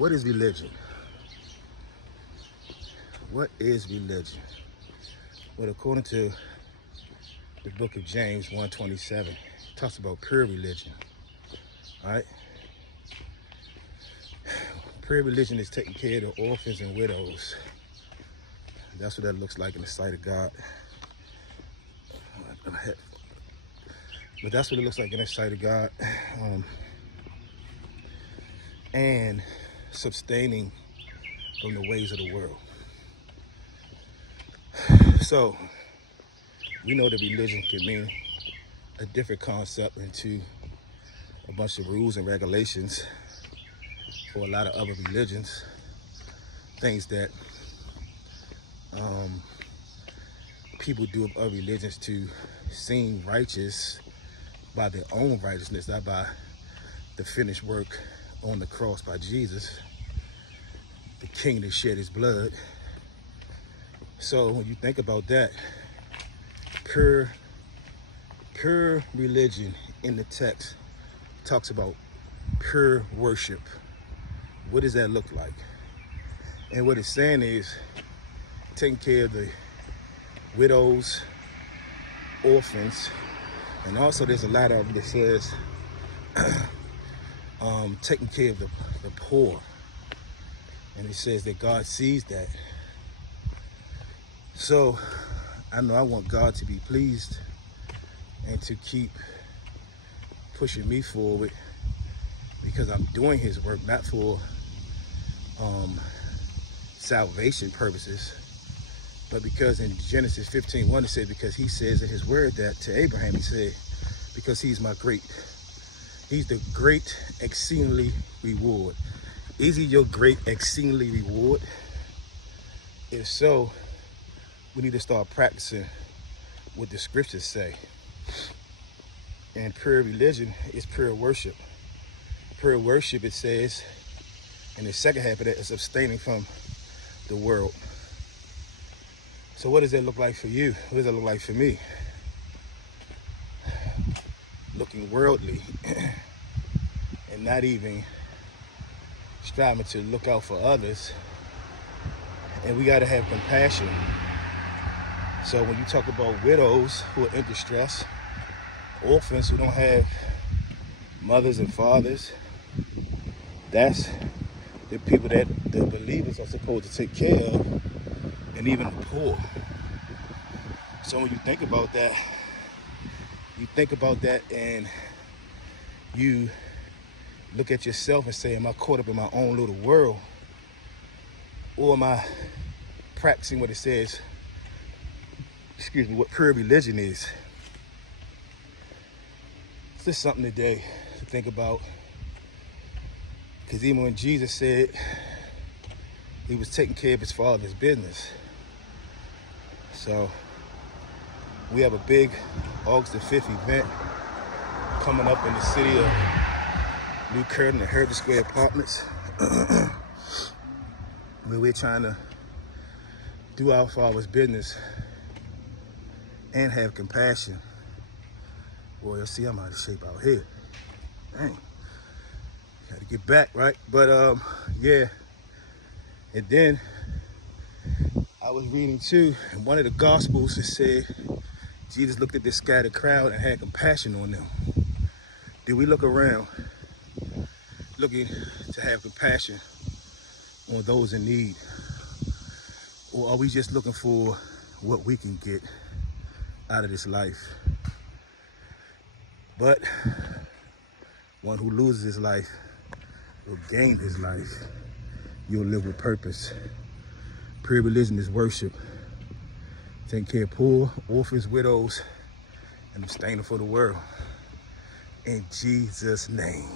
What is religion? What is religion? Well, according to the book of James 1:27, it talks about pure religion. All right? Pure religion is taking care of the orphans and widows. That's what that looks like in the sight of God. But that's what it looks like in the sight of God. And sustaining from the ways of the world. So, we know that religion can mean a different concept into a bunch of rules and regulations for a lot of other religions. Things that people do of other religions to seem righteous by their own righteousness, not by the finished work on the cross by Jesus, the King that shed his blood. So when you think about that, pure religion in the text talks about pure worship. What does that look like? And what it's saying is taking care of the widows, orphans, and also there's a lot of them that says taking care of the poor. And it says that God sees that. So I know I want God to be pleased and to keep pushing me forward because I'm doing his work, not for salvation purposes, but because in Genesis 15:1 it said, because he says in his word that to Abraham, he said, because he's the great exceedingly reward. Is he your great exceedingly reward? If so, we need to start practicing what the scriptures say. And pure religion is pure worship. Pure worship, it says, and the second half of that is abstaining from the world. So what does that look like for you? What does that look like for me? Looking worldly and not even striving to look out for others. And we got to have compassion. So when you talk about widows who are in distress, orphans who don't have mothers and fathers, that's the people that the believers are supposed to take care of, and even the poor. So when you think about that, and you look at yourself and say, am I caught up in my own little world? Or am I practicing what it says, what pure religion is? It's just something today to think about. Because even when Jesus said he was taking care of his Father's business. So we have a big August the 5th event coming up in the city of New Curtin, the Heritage Square Apartments, where we're trying to do our Father's business and have compassion. Boy, you'll see I'm out of shape out here. Dang. Gotta get back, right? But yeah. And then I was reading too, in one of the Gospels, it said Jesus looked at this scattered crowd and had compassion on them. Did we look around looking to have compassion on those in need? Or are we just looking for what we can get out of this life? But one who loses his life will gain his life. You'll live with purpose. Pure religion is worship. Taking care of poor, orphans, widows, and abstaining for the world. In Jesus' name.